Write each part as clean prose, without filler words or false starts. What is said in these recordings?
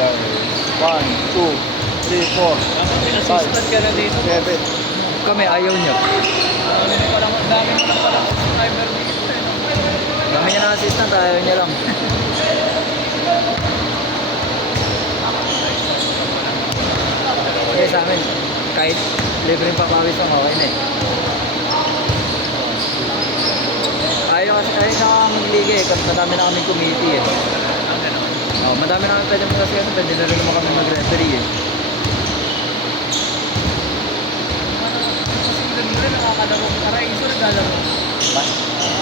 1, 2, 3, 4, Assistant ka na dito. 7. Kami, ayaw nyo. Dami na palang subscriber dito eh. Kami niya ng assistant, ayaw nyo lang. Kasi sa amin, kahit libreng papawis lang, okay na eh. Ayaw kasi kahit na magliga eh, kasi madami na kaming committee eh. Oh, madami na kami pwede mo kasi pwede na rin naman kami mag-referee eh. Kasi ganda rin nakakalaro. Karaiso naglalaro.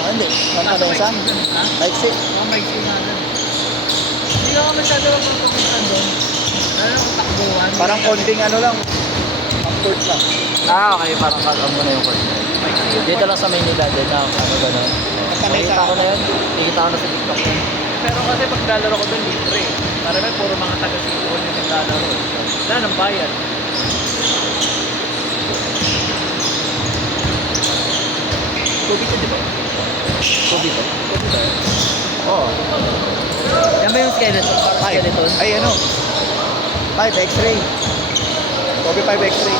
Hindi. Ano ba isa? Ha? Maiksi. Maiksi nga doon. Hindi ka masyado magpapapuntan doon. Lalo na kung takbuhan. Parang konting ano lang. Court lang. Okay, parang ano na yung court. Dito lang sa Maynila din na ano gano'n. Nakikita ko na yun. Nakikita ko na sa TikTok yun. Pero kasi paglalaro ko doon libre. Marami puro mga taga-sikuhan yung naglalaro. Wala nang bayad. Kobe to, di ba? Kobe to? Kasi ba? Oo. Yan ba yung skeleton? Parang skeleton? Ay ano? 5 X-ray. Kobe 5 X-ray.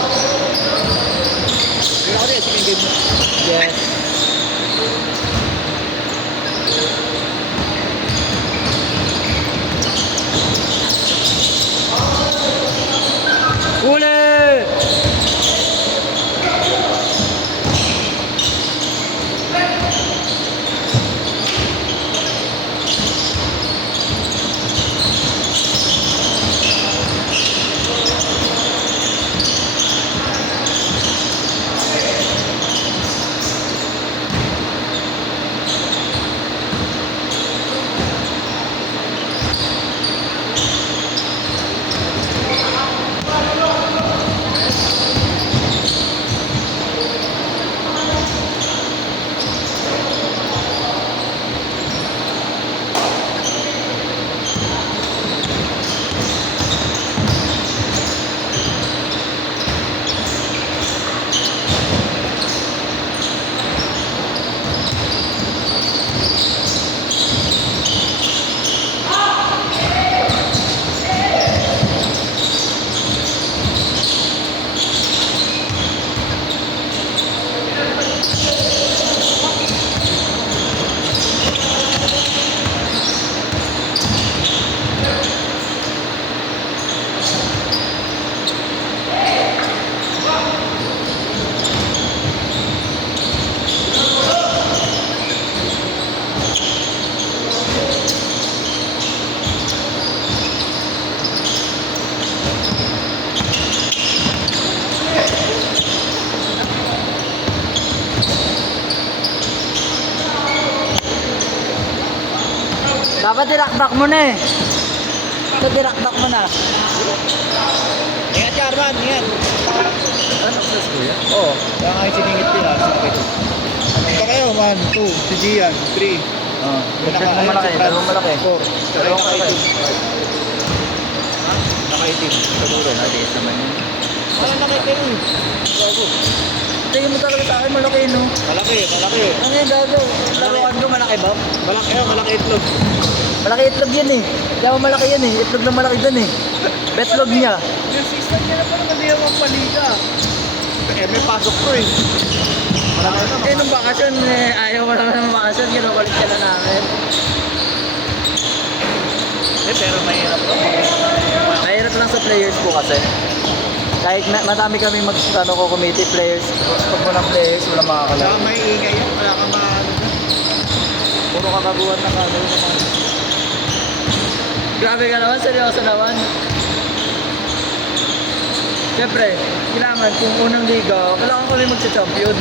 Hindi ako rin. Sige game mo. Yes. Uli! Dapat dirakdak mo na eh. Ito dirakdak mo na. Ingat ka, Arman. Ingat. Ano plus kuya? Oo. Kaya nga yung siningit nila. Ito kayo. 1, 2. Si Gian. 3. Oh, dagdag mo malaki, dalawang malaki. 4. Dalawang malaki. Nakaitim. Siguro, naliit naman yun. Wala nakaitim. Gago. Tingin mo talaga sa akin, malaki no? Malaki. Malaki. Ano yung gago? Laruan ko, malaki ba? Malaki. Malaki itlog. Malaki itlog yan eh. Kaya mo malaki yan eh. Itlog na malaki dun eh. Betlog niya. Yung system niya na parang hindi yung magpaliga. May pasok ko eh. Malaki na. Eh, nung bakasyon, eh, ayaw mo naman ng bakasyon, kinukulit ka na namin. Pero mahirap to. Mahirap lang sa players po kasi. Kahit madami kami committee players, pag walang players, wala makakalala. Kaya may ingay yun. Wala kang maano. Puro kakaguhan na kagawin naman. Grabe ka naman, seryoso naman. Siyempre, kailangan kung unang liga, kailangan kami magsa-champion.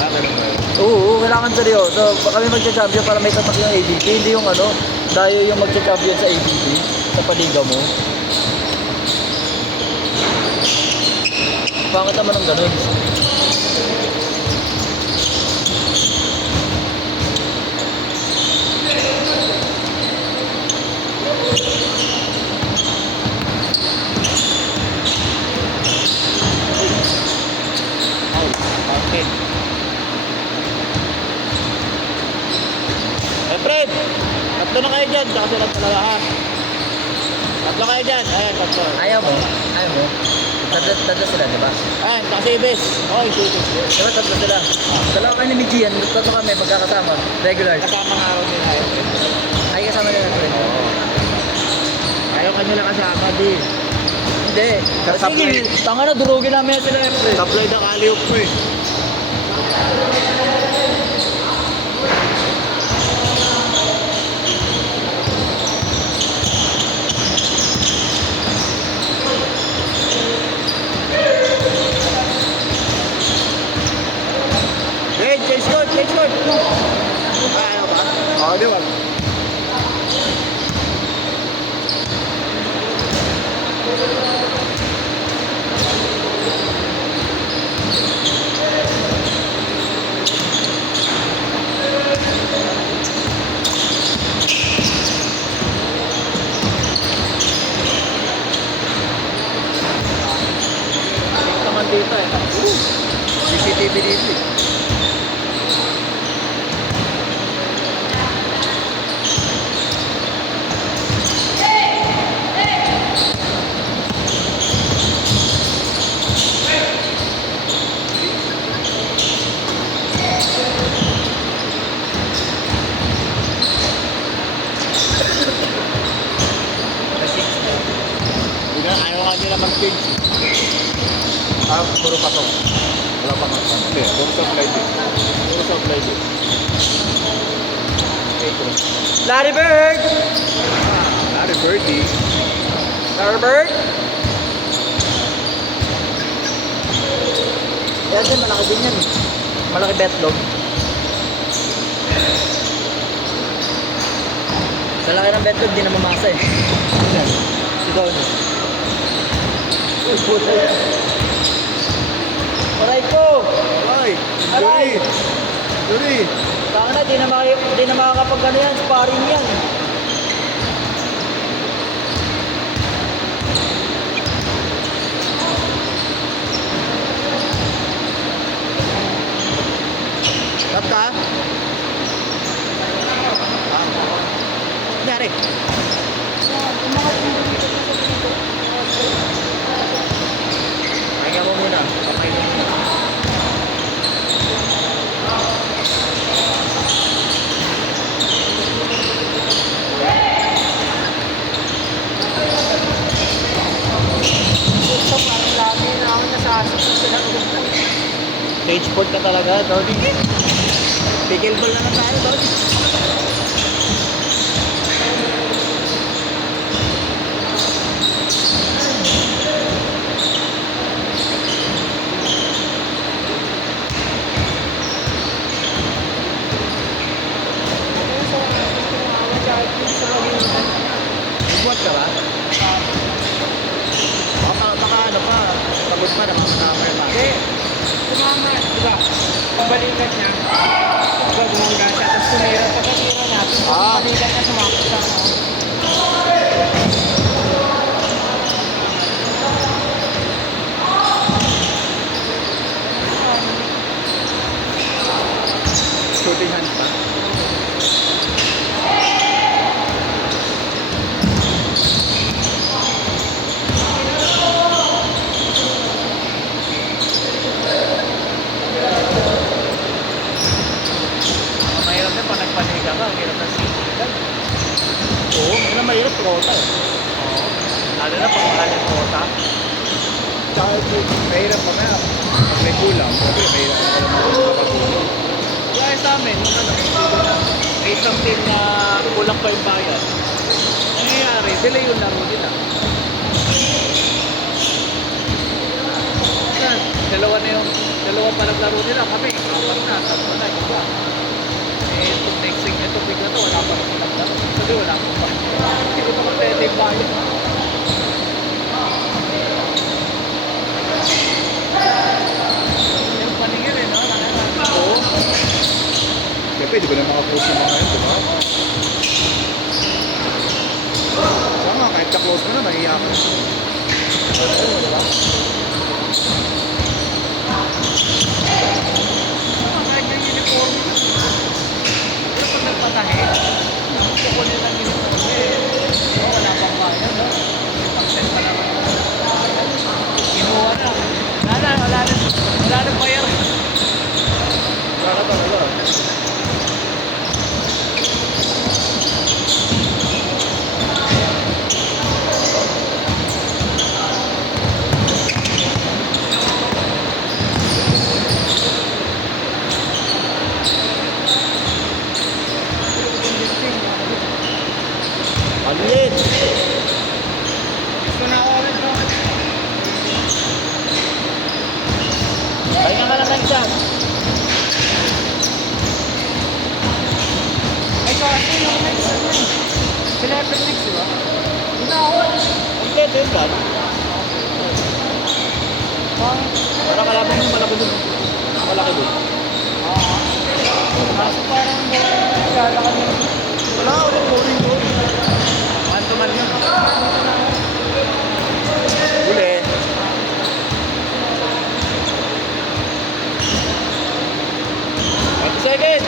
Ganun ba yun? Oo, kailangan seryoso. Kami magsa-champion para may tatak yung ADP, hindi yung ano, dayo yung magsa-champion sa ADP, sa paliga mo. Pangit naman ng ganun. Okay. Fred! Tatlo na kayo dyan, tsaka sila pala lahat. Tatlo Tatlo kayo dyan. Ayan, tatlo. Ayaw mo? Ayaw mo? Tatlo sila, di ba? Ayan, nakasibis. Okay, shooting. Di ba tatlo sila? Dalawa kayo ni Gian, tatlo kami magkakasama. Regular. Kasama nga araw nila. Ay, kasama nila friend. Ayaw ka nila kasama, di. Hindi. Sige, tanga na, durugin namin yan sila, friend. Supply na kaliop mo eh. Hey, change code, change code. Ano ba? Oo, di ba? Naman dito eh. CCTV dito eh. Hindi na, ayaw ka nila mag-pinch. Puro pasok. Wala pa nga. Hindi, puro supply din. Puro supply din. Okay, puro. Larry Bird! Larry Birdie. Larry Bird? Yan din, malaki din yan eh. Malaki betlog. Sa laki ng betlog, di na mamasa eh. Sigaw niyo. Uy, puta yan. Aray ko! Ay! Aray! Duri! Saka na, di na makakapag ano yan, sparring yan. Tap ka? Nangyari? Pahinga mo muna. Pahinga mo muna. So, parang lagi na ako nasasakot sila. Cage board ka talaga, Tony. Pickleball na lang tayo, Tony. Buat ka ba? Baka ano pa, pagod pa, nakasama pa. Hindi. Sumama, di ba? Pabalikan niya. Di ba, bumangga siya. Tapos tumira. Pagkatira natin. Pabalikan niya, sumakot siya. Shooting hand pa. Mahirap din pag nagpaniga ka. Ang hirap ng sinigan. Oo, yun ang mahirap, rota eh. Oo. Lalo na pag mahal yung kota. Tsaka mahirap pa kaya. Pag may kulang, sabi mahirap pa kaya makapagulong. Kaya sa amin, nung ano, may isang team na kulang pa yung bayad. Ang nangyayari, delay yung laro nila. Yan, dalawa pa naglaro nila. Kami, apat na, tatlo na, iba. Eh, itong next thing, itong week na to, wala pa rin naglaro. Sabi, wala pa pa. Hindi ko pa kompleto yung bayad. Yung paningin eh, no? Oo. Siyempre, di ko na makapost yung mga yun, di ba? Kaya nga, kahit ka-close mo na, nahiya ka. Oo, di ba? Kahit yung uniform, pero pag nagpatahe, kukunin ng uniform, eh, wala pang bayan, no? Magkano? Para kalaban mo malaki dun. Malaki dun. Kaso parang kala ka nyo. Wala ako ng boring doon. Man to man yun. Uli. Second.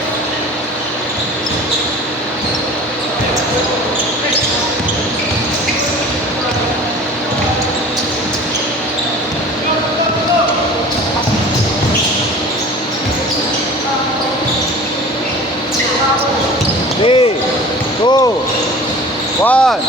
Three, two, one.